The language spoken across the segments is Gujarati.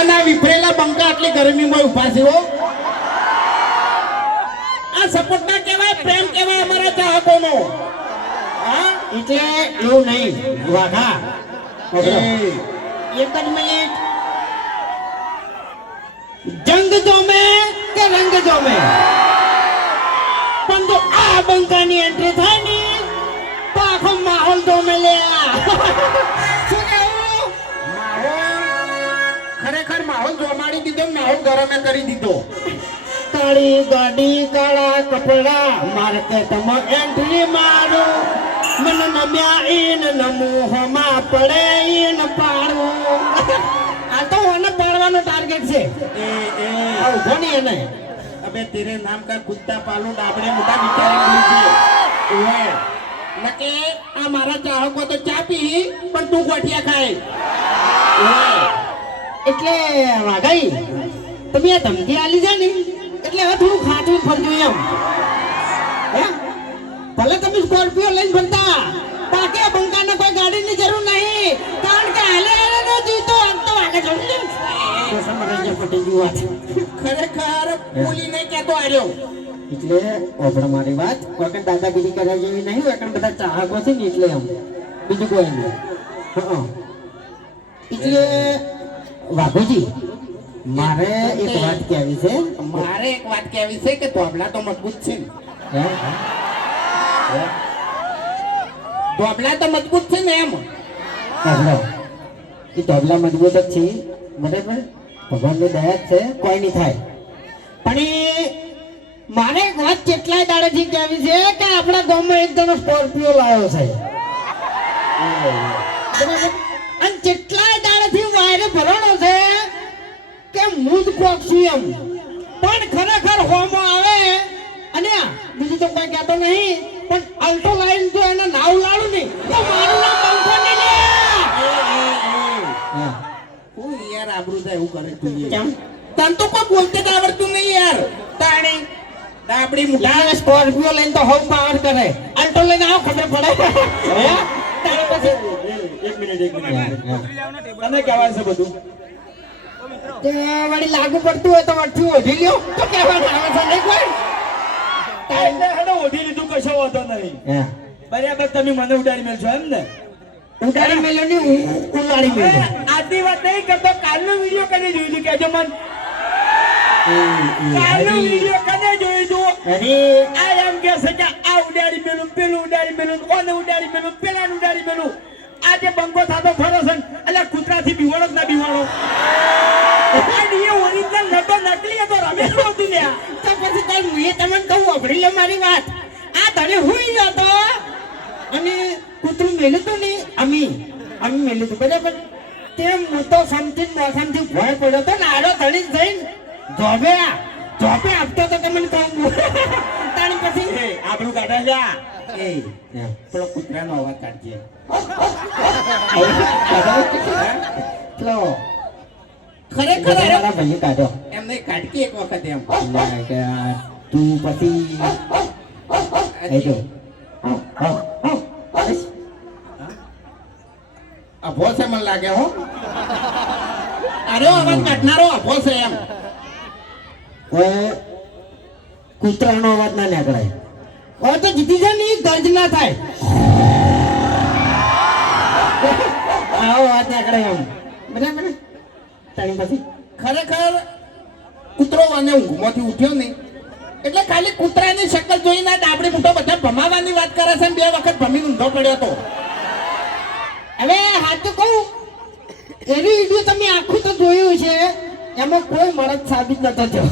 અને વિફરેલા બંકા આટલી ગરમીમાં ઊભા છે હો. આ સપોર્ટ ના કહેવાય પ્રેમ કહેવાય અમારા ચાહકોનો. હા? એટલે એવું નહીં વાઘા એક જ મિનિટ. જંગ જોમે કે રંગ જોમે? પણ જો આ બંકાની એન્ટ્રી થાય ને તો આખો માહોલ જોમે લે શું માહોલ જોમાડી દીધો માહોલ ગરમે કરી દીધો. કાળી ગાડી કાળા કપડા માર્કેટમાં એન્ટ્રી મારો. મન નમ્યા ઈન નમૂહમાં પડે ઈન પાડવું. આ તો મને પાડવાનો ટાર્ગેટ છે. એ એ. ઊભો નહીં એને. અબે તેરે નામ કા કુત્તા પાલું ડાબડે મોટા વિચારી ઓએ નકે આ મારા ચાહકો તો ચા પી પણ તું ગોઠિયા ખાય. ઓએ એટલે વાઘાઈ તમે આ ધમકી આલી છે ને એટલે હવે થોડું ખાતું ફરજો એમ. હે? ભલે તમે સ્કોર્પિયો લઈને ફરતા આ બંકાને કોઈ ગાડીની જરૂર નહીં. કારણ કે હાલે હાલે નો જીતો આમ તો વાગે જોડી ખરેખર બોલીને કહેતો આવ્યો એટલે ઓપડે મારી વાત કોઈ દાદાગીરી કરવા જેવી નહીં હોય બધા ચાહકો છે ને એટલે એમ. બીજું કોઈ નહીં. હા એટલે વાઘુજી મારે એક વાત કહેવી છે. મારે એક વાત કહેવી છે કે ધોબલા તો મજબૂત છે. ને. ધોબલા તો મજબૂત છે ને એમ? એ ધોબલા મજબૂત જ છે. બરાબર? ભગવાનની દયા જ છે. કોઈ નહીં થાય. પણ એ મારે એક વાત કેટલાય દાડેથી કહેવી છે કે આપણા ગામમાં એક જણો સ્કોર્પિયો લાવ્યો છે? અને કેટલાય દાડેથી વાયરે ભરવાનો કે હું જ કોક છું એમ. પણ ખરેખર હોમો આવે અને બીજું તો કોઈ કહેતો નહીં પણ અલ્ટો લાઈન જો એને નાવ લાડું નહીં તો મારું નામ બનતો નહીં. હું. યાર આબરૂ થાય એવું કરે તું કેમ? તન તો કોઈ બોલતે જ આવડતું નહીં યાર. તાણી મુઠા સ્કોર્પિયો લઈને તો હોમ પાવર કરે. અલ્ટો લઈને આવો ખબર પડે. હે? તારે પછી એક મિનિટ એક મિનિટ. તને કહેવાય છે બધું? વળી લાગુ પડતું હોય તો વળથી ઓઢી લ્યો. તો કહેવાનું આવે છે નહીં કોઈ? એટલે હેડો ઓઢી લીધું કશો વાંધો નહીં. બરાબર તમે મને ઉડાડી મેલશો એમ ને. ઉડાડી મેલ્યો ની ઉડાડી મેલ્યો. આજની વાત નહીં કરતો કાલનો વિડિયો કને જોઈ લીધું કેજો મન. કાલનો વિડિયો કને જોઈ તું? અરે આ એમ કે છે કે આ ઉડાડી મેલું પેલું ઉડાડી મેલું ઓને ઉડાડી મેલું પેલાને ઉડાડી મેલું. આજે બંગો થાતો ફરો છે અલ્યા કૂતરાથી બીવાડો જ ના બીવાડો? અને એ ઓરિજિનલ નકલી હતો રમેશ તો પછી કાલ હું તમને કહું અભડી લે મારી વાત. આ તને હુઈ જતો અને કૂતરું મેલું તું ને અમી અમી મેલું તું બરાબર? તેમ હું તો સમથી મોસમથી ભય પડ્યો તો ને આડો ધણી જઈને જોબે આ જોબે આપતો તો તમને કહું તાણી પછી? એ આપણું કાઢા લ્યા એ પેલો કૂતરાનો અવાજ કાઢજે. પેલો ખરેખર અરે મારા ભાઈએ કાઢો. એમને કાઢકી એક વખત એમ. કે તું પછી એ જો. અભો છે મને લાગે હો. અરે અવાજ કાઢનારો અભો છે એમ. હવે કૂતરાનો અવાજ ના નીકળાય. ઓ તો જીતી જાય ને ગર્જ ના થાય. આવો અવાજ નીકળે એમ. બરાબર? તાણી પછી. ખરેખર કૂતરો અને ઊંઘમાંથી ઉઠ્યો નહીં. એટલે ખાલી કૂતરાની શક્લ જોઈને ડાબડી મોટો બધા ભમાવાની વાત કરે છે બે વખત ભમીને ઊંધો પડ્યો હતો હવે હાથું કહું એવી વીડિયો તમે આખું તો જોયું છે એમાં કોઈ મરદ સાબિત નતો થયો.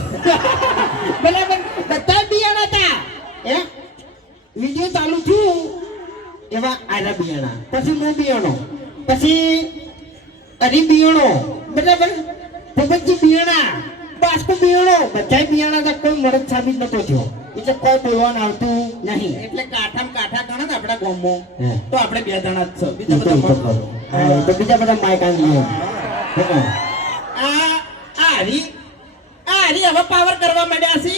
બરાબર? બધા બિયાણ હતા. એ વીડિયો ચાલુ થયું એવા આરા બિયાણા પછી હું બિયાણો પછી અરી બિયાણો. બરાબર? ભગતજી બિયાણા. બાસ્કો બિયાણો. બધા બિયાણા તો કોઈ મરદ સાબિત નતો થયો. એટલે કોઈ બોલવાનું આવતું નહીં. એટલે કાઠામ કાઠા ગણે ને આપણા ગામમાં. તો આપણે બે જણા જ છો. બીજા બધા. તો બીજા બધા માઇક આવી. આ આ હરી. આ હરી હવે પાવર કરવા માંડ્યા છે.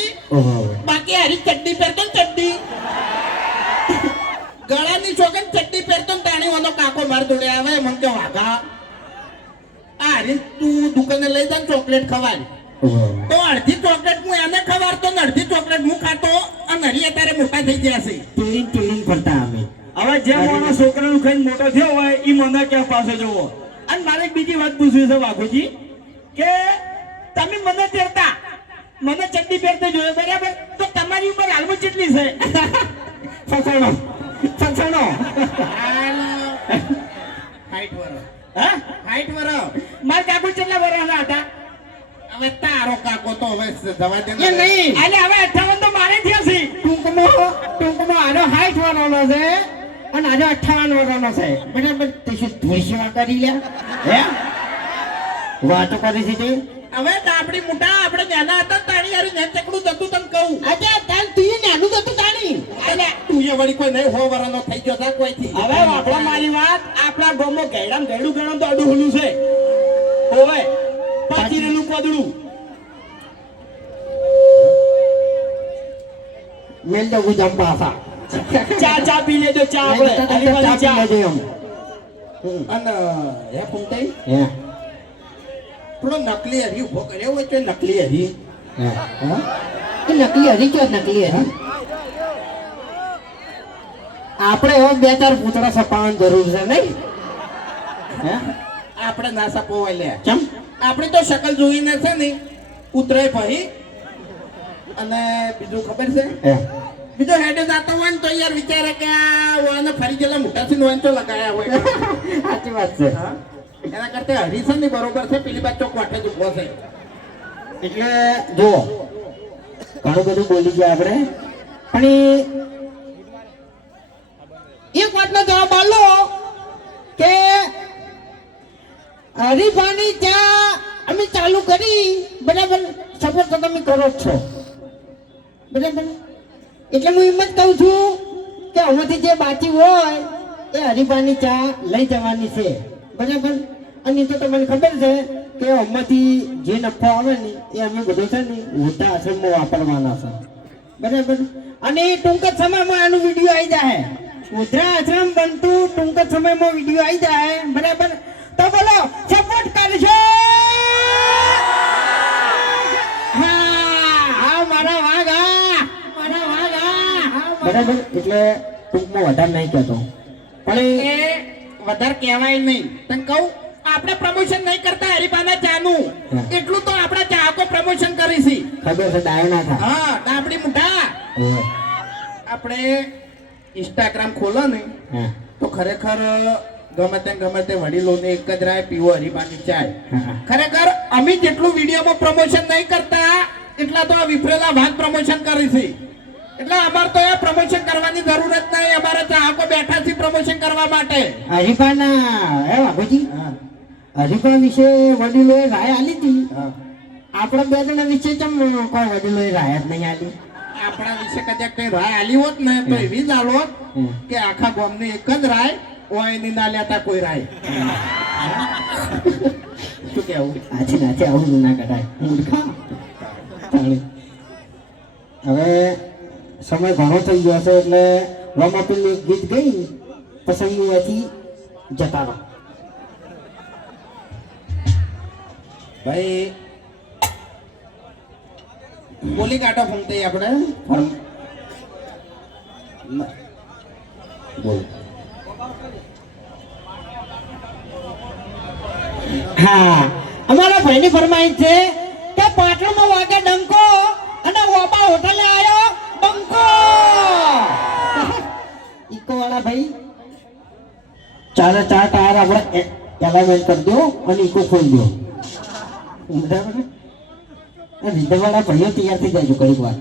બાકી હરી ચડ્ડી પહેરતો ને ચડ્ડી. ગળાની છોકરી ચડ્ડી પહેરતો ને તાણી વાંધો કાકો માર દોડે આવે મને કે વાઘા આ તું દુકાને લઈ જા ચોકલેટ ખવાય. તો અડધી ચોકલેટ હું એને ખવાડતો ને અડધી ચોકલેટ હું ખાતો અને હરી અત્યારે મોટા થઈ ગયા છે. ટીલિંગ ટીલિંગ કરતા અમે. હવે જે માણસ છોકરાનું ખાઈને મોટો થયો હોય એ મને ક્યાં પાસે જવો? અને મારે એક બીજી વાત પૂછવી છે બાપુજી કે તમે મને તેરતા મને ચડ્ડી પહેરતે જોયો બરાબર? તો તમારી ઉપર હાલમાં કેટલી છે? ફસાણો ફસાણો હાઈટ વરો. હા? હાઈટ વરો. મારા કાકુ કેટલા વર્ષના હતા? હવે તારો કાકો તો હવે દવા દે એ નહીં. એટલે હવે અઠાવન તો મારે થયા છે. ટૂંકમાં ટૂંકમાં આનો હાઈટ વાળાનો છે અને આજે અઠાવન વર્ષનો છે. બરાબર તે શું કરી લે? હે? વાતો કરી છે તે? હવે આપણી મોટા આપણે નાના હતા તાણી યાર ને ચકડું જતું તને કહું. આજે તાર તું નાનું જતું તાણી. અને તું એ વળી કોઈ નહીં હો વરાનો થઈ ગયો તા કોઈથી. હવે આપણા મારી વાત આપણા ગામમાં ગેડામ ગેડું ગેડામ તો અડું હુલું છે. ઓવે પાચીરેલું કોદડું મેલ જવું જમ પાછા ચા ચા પી લેજો ચા આપણે. આની વાળી ચા અને હે ફૂંટાઈ હે. થોડો નકલી હરી ઊભો કર્યો હોય તો નકલી હરી. એ નકલી હરી કયો નકલી હરી? આપણે એવો બે ચાર પૂતળા સપાવવાની જરૂર છે નહીં? હે? આપણે ના સપોવાય લે. કેમ? આપણે તો શકલ જોઈને છે ને ઉતરે ભાઈ અને બીજું ખબર છે? બીજો હેડે જાતો હોય ને તો યાર વિચારે કે ઓને ફરી ગયેલા મોટા થી નોન તો લગાયા હોય. સાચી વાત છે. એના કરતા હરીશનની બરોબર છે પેલી બાજુ ચોક વાટે જ ઊભો છે. એટલે જો ઘણું બધું બોલી ગયા આપણે. પણ એક વાતનો જવાબ આલો કે હરીફાની ચા અમે ચાલુ કરી. બરાબર? સપોર્ટ તો તમે કરો જ છો. બરાબર? એટલે હું એમ જ કહું છું કે આમાંથી જે બાકી હોય એ હરીફાની ચા લઈ જવાની છે. બરાબર? અને તો તમને ખબર છે કે આમાંથી જે નફો આવે ને એ અમે બધું છે ને મોટા આશ્રમમાં વાપરવાના છે. બરાબર? અને એ ટૂંક જ સમયમાં આનું વીડિયો આવી જાય. ઉધરા આશ્રમ બનતું ટૂંક જ સમયમાં વીડિયો આવી જાય. બરાબર? તો બોલો સપોર્ટ કરજો હા હા મારા વાઘ મારા વાઘ બરાબર એટલે ટૂંકમાં વધારે નહીં કહેતો. પણ એ વધારે કહેવાય નહીં. તને કહું આપણે પ્રમોશન નહીં કરતા હરિપાના ચાનું. એટલું તો આપણા ચાહકો પ્રમોશન કરીશી ખબર છે ડાયના હા ડાબડી મુઠા. આપણે ઇન્સ્ટાગ્રામ ખોલો ને તો ખરેખર ગમે તે ગમે તે વડીલોને એક જ રાય પીવો હરીબાની ચાય. ખરેખર અમે જેટલું વિડીયોમાં પ્રમોશન નહીં કરતા એટલા તો આ વિફરેલા ભાગ પ્રમોશન કરીશી. એટલે અમારે તો એ પ્રમોશન કરવાની જરૂર જ નહીં અમારે ચાહકો બેઠા છે પ્રમોશન કરવા માટે. હરીફાના હે બાબુજી હરીફા વિશે વડીલોએ રાય આલી હતી. આપણા આપણે બે જણા વિશે કેમ કોઈ વડીલોએ રાય જ નહીં આલી આપણા વિશે કદાચ કઈ રાય આલી હોત ને તો એવી જ આલો કે આખા ગામની એક જ રાય ઓયની ના લેતા કોઈ રાય શું કેવું આજે નાચે આવું ના કઢાય મૂર્ખા હવે સમય ઘણો થઈ ગયો છે એટલે રમાપીનું ગીત ગઈ પછી હતી જતા રહો ભાઈ બોલી કાઢો ફૂમતે આપણે બોલ હા. અમારા ભાઈની ફરમાઈશ છે કે પાટણમાં વાગે ડંકો અને ઓબા હોટલે આવ્યો બંકો ઈકો વાળા ભાઈ. ચાલે ચાર ટાયર આપણે એલાઇનમેન્ટ કરી દો અને ઈકો ખોલી દો. બરાબર વાળા ભાઈઓ તૈયાર થઈ જાય કરી વાર.